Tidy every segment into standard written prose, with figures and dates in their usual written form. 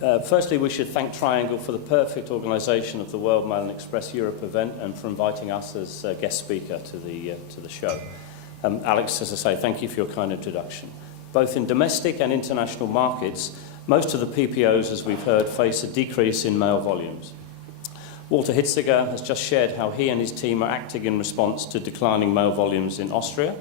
Firstly, we should thank Triangle for the perfect organisation of the World Mail and Express Europe event and for inviting us as a guest speaker to the show. Alex, as I say, thank you for your kind introduction. Both in domestic and international markets, most of the PPOs, as we've heard, face a decrease in mail volumes. Walter Hitziger has just shared how he and his team are acting in response to declining mail volumes in Austria.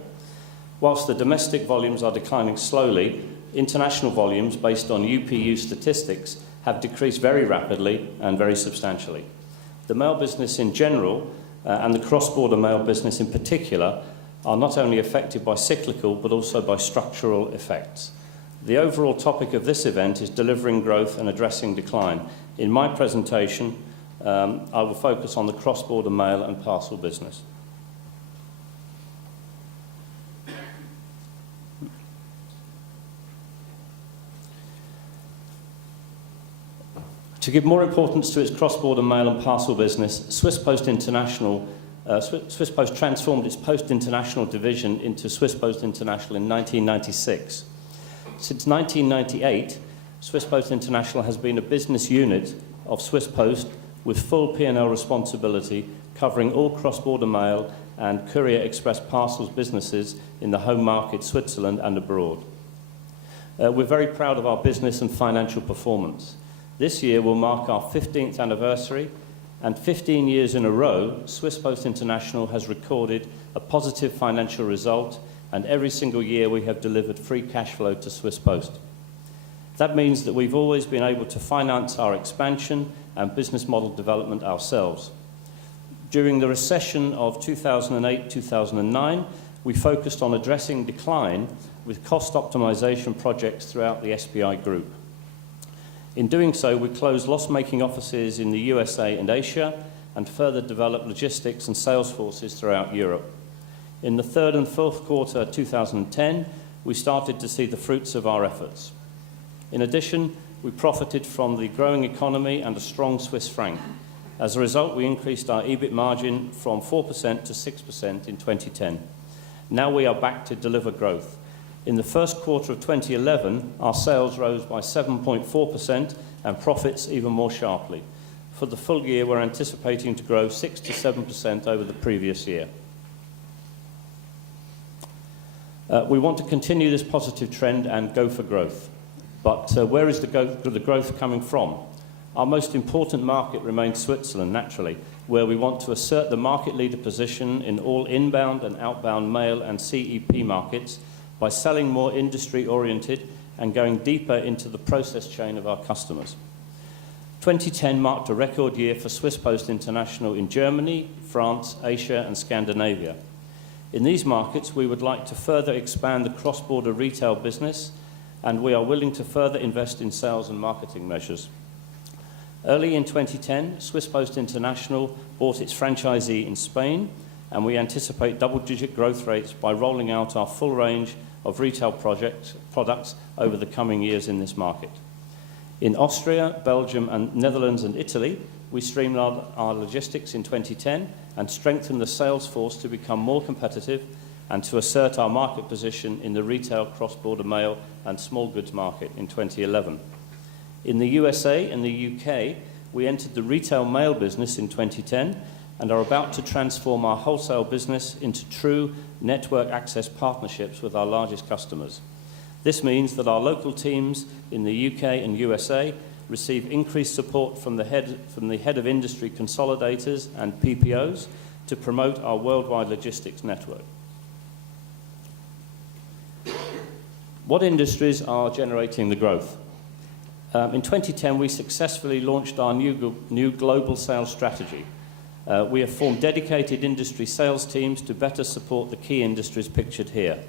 Whilst the domestic volumes are declining slowly, international volumes, based on UPU statistics, have decreased very rapidly and very substantially. The mail business in general, and the cross-border mail business in particular, are not only affected by cyclical but also by structural effects. The overall topic of this event is delivering growth and addressing decline. In my presentation, I will focus on the cross-border mail and parcel business. To give more importance to its cross-border mail and parcel business, Swiss Post International, Swiss Post transformed its Post International division into Swiss Post International in 1996. Since 1998, Swiss Post International has been a business unit of Swiss Post with full P&L responsibility, covering all cross-border mail and courier express parcels businesses in the home market, Switzerland, and abroad. We're very proud of our business and financial performance. This year will mark our 15th anniversary, and 15 years in a row, Swiss Post International has recorded a positive financial result, and every single year we have delivered free cash flow to Swiss Post. That means that we've always been able to finance our expansion and business model development ourselves. During the recession of 2008-2009, we focused on addressing decline with cost optimization projects throughout the SPI group. In doing so, we closed loss-making offices in the USA and Asia and further developed logistics and sales forces throughout Europe. In the third and fourth quarter of 2010, we started to see the fruits of our efforts. In addition, we profited from the growing economy and a strong Swiss franc. As a result, we increased our EBIT margin from 4% to 6% in 2010. Now we are back to deliver growth. In the first quarter of 2011, our sales rose by 7.4% and profits even more sharply. For the full year, we're anticipating to grow 6 to 7% over the previous year. We want to continue this positive trend and go for growth. But where is the growth coming from? Our most important market remains Switzerland, naturally, where we want to assert the market leader position in all inbound and outbound mail and CEP markets by selling more industry-oriented and going deeper into the process chain of our customers. 2010 marked a record year for Swiss Post International in Germany, France, Asia, and Scandinavia. In these markets, we would like to further expand the cross-border retail business, and we are willing to further invest in sales and marketing measures. Early in 2010, Swiss Post International bought its franchisee in Spain, and we anticipate double-digit growth rates by rolling out our full range of retail products over the coming years in this market. In Austria, Belgium, and Netherlands and Italy, we streamlined our logistics in 2010 and strengthened the sales force to become more competitive and to assert our market position in the retail cross-border mail and small goods market in 2011. In the USA and the UK, we entered the retail mail business in 2010 and are about to transform our wholesale business into true network access partnerships with our largest customers. This means that our local teams in the UK and USA receive increased support from the head of industry consolidators and PPOs to promote our worldwide logistics network. What industries are generating the growth? In 2010, we successfully launched our new global sales strategy. We have formed dedicated industry sales teams to better support the key industries pictured here.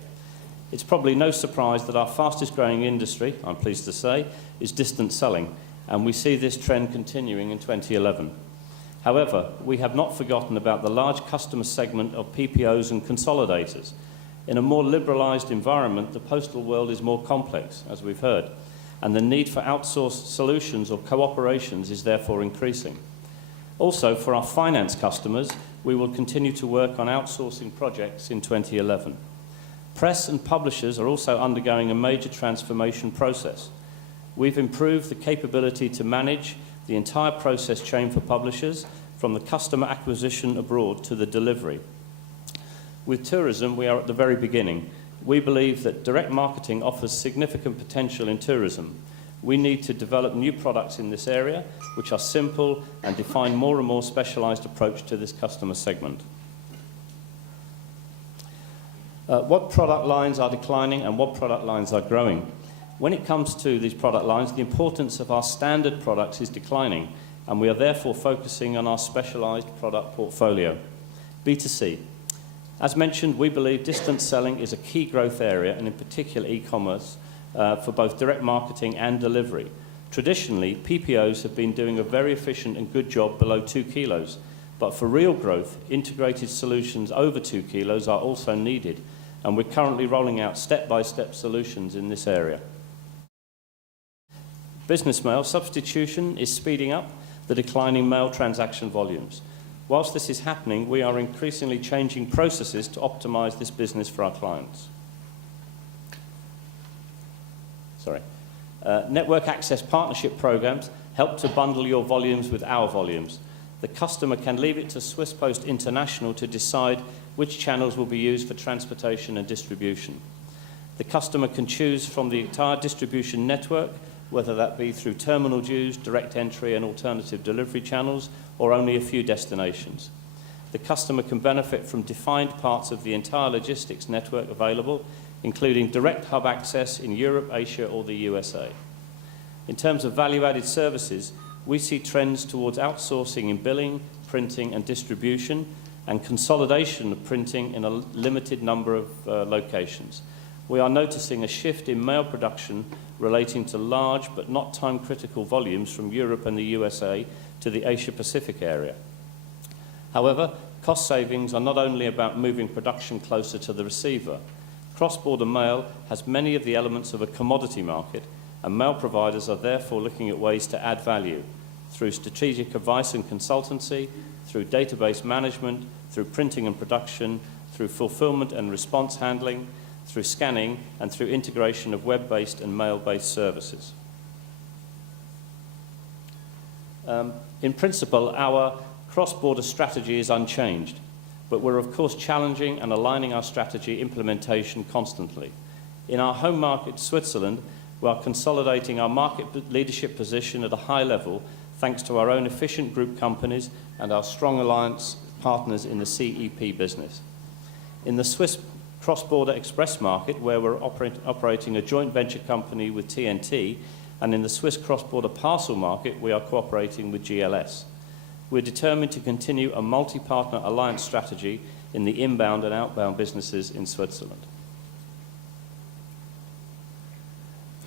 It's probably no surprise that our fastest growing industry, I'm pleased to say, is distance selling, and we see this trend continuing in 2011. However, we have not forgotten about the large customer segment of PPOs and consolidators. In a more liberalized environment, the postal world is more complex, as we've heard, and the need for outsourced solutions or cooperations is therefore increasing. Also, for our finance customers, we will continue to work on outsourcing projects in 2011. Press and publishers are also undergoing a major transformation process. We've improved the capability to manage the entire process chain for publishers, from the customer acquisition abroad to the delivery. With tourism, we are at the very beginning. We believe that direct marketing offers significant potential in tourism. We need to develop new products in this area, which are simple and define more and more specialised approach to this customer segment. What product lines are declining and what product lines are growing? When it comes to these product lines, the importance of our standard products is declining, and we are therefore focusing on our specialised product portfolio. B2C. As mentioned, we believe distance selling is a key growth area, and in particular e-commerce, for both direct marketing and delivery. Traditionally, PPOs have been doing a very efficient and good job below 2 kilos, but for real growth, integrated solutions over 2 kilos are also needed, and we're currently rolling out step-by-step solutions in this area. Business mail substitution is speeding up the declining mail transaction volumes. Whilst this is happening, we are increasingly changing processes to optimize this business for our clients. Network access partnership programs help to bundle your volumes with our volumes. The customer can leave it to Swiss Post International to decide which channels will be used for transportation and distribution. The customer can choose from the entire distribution network, whether that be through terminal dues, direct entry and alternative delivery channels, or only a few destinations. The customer can benefit from defined parts of the entire logistics network available, including direct hub access in Europe, Asia, or the USA. In terms of value-added services, we see trends towards outsourcing in billing, printing, and distribution, and consolidation of printing in a limited number of locations. We are noticing a shift in mail production relating to large but not time-critical volumes from Europe and the USA to the Asia-Pacific area. However, cost savings are not only about moving production closer to the receiver. Cross-border mail has many of the elements of a commodity market, and mail providers are therefore looking at ways to add value through strategic advice and consultancy, through database management, through printing and production, through fulfillment and response handling, through scanning, and through integration of web-based and mail-based services. In principle, our cross-border strategy is unchanged, but we're of course challenging and aligning our strategy implementation constantly. In our home market, Switzerland, we are consolidating our market leadership position at a high level thanks to our own efficient group companies and our strong alliance partners in the CEP business. In the Swiss cross-border express market, where we're operating a joint venture company with TNT, and in the Swiss cross-border parcel market, we are cooperating with GLS. We're determined to continue a multi-partner alliance strategy in the inbound and outbound businesses in Switzerland.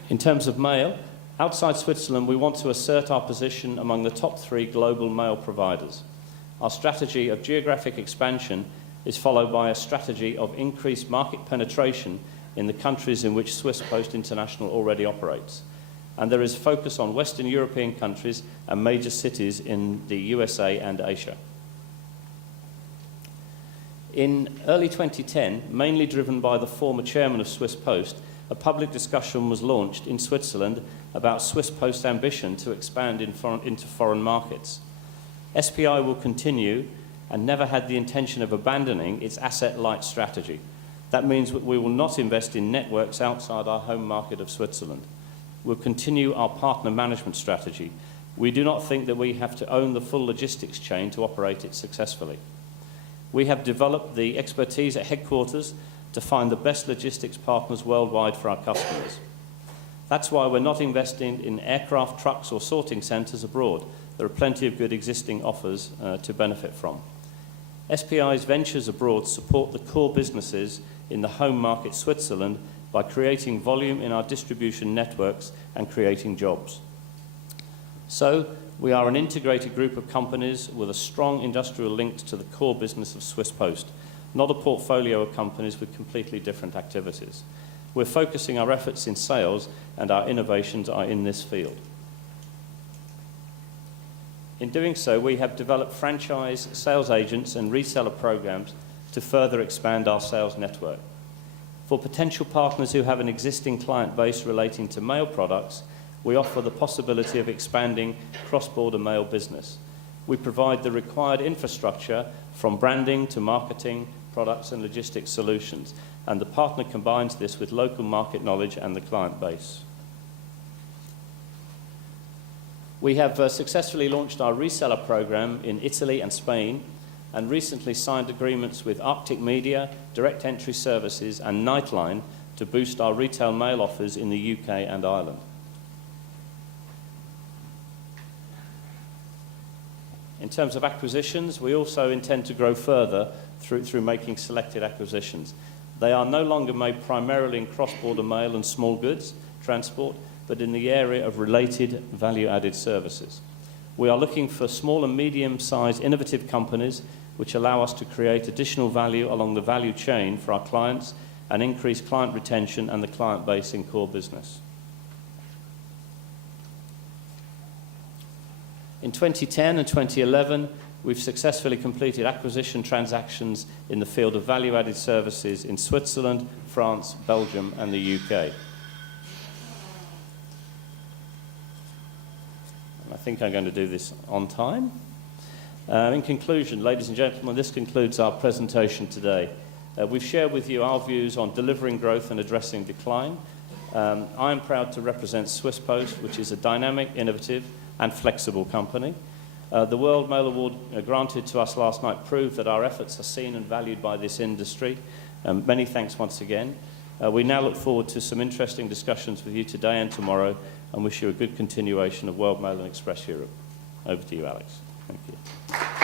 In terms of mail, outside Switzerland, we want to assert our position among the top 3 global mail providers. Our strategy of geographic expansion is followed by a strategy of increased market penetration in the countries in which Swiss Post International already operates. And there is focus on Western European countries and major cities in the USA and Asia. In early 2010, mainly driven by the former chairman of Swiss Post, a public discussion was launched in Switzerland about Swiss Post's ambition to expand into foreign markets. SPI will continue and never had the intention of abandoning its asset-light strategy. That means that we will not invest in networks outside our home market of Switzerland. We'll continue our partner management strategy. We do not think that we have to own the full logistics chain to operate it successfully. We have developed the expertise at headquarters to find the best logistics partners worldwide for our customers. That's why we're not investing in aircraft, trucks, or sorting centres abroad. There are plenty of good existing offers to benefit from. SPI's ventures abroad support the core businesses in the home market Switzerland by creating volume in our distribution networks and creating jobs. So, we are an integrated group of companies with a strong industrial link to the core business of Swiss Post, not a portfolio of companies with completely different activities. We're focusing our efforts in sales, and our innovations are in this field. In doing so, we have developed franchise sales agents and reseller programs to further expand our sales network. For potential partners who have an existing client base relating to mail products, we offer the possibility of expanding cross-border mail business. We provide the required infrastructure from branding to marketing, products and logistics solutions, and the partner combines this with local market knowledge and the client base. We have successfully launched our reseller program in Italy and Spain, and recently signed agreements with Arctic Media, Direct Entry Services and Nightline to boost our retail mail offers in the UK and Ireland. In terms of acquisitions, we also intend to grow further through making selected acquisitions. They are no longer made primarily in cross-border mail and small goods transport, but in the area of related value-added services. We are looking for small and medium-sized innovative companies which allow us to create additional value along the value chain for our clients and increase client retention and the client base in core business. In 2010 and 2011, we've successfully completed acquisition transactions in the field of value-added services in Switzerland, France, Belgium, and the UK. And I think I'm going to do this on time. In conclusion, ladies and gentlemen, this concludes our presentation today. We've shared with you our views on delivering growth and addressing decline. I am proud to represent Swiss Post, which is a dynamic, innovative, and flexible company. The World Mail Award granted to us last night proved that our efforts are seen and valued by this industry. Many thanks once again. We now look forward to some interesting discussions with you today and tomorrow, and wish you a good continuation of World Mail and Express Europe. Over to you, Alex. Thank you.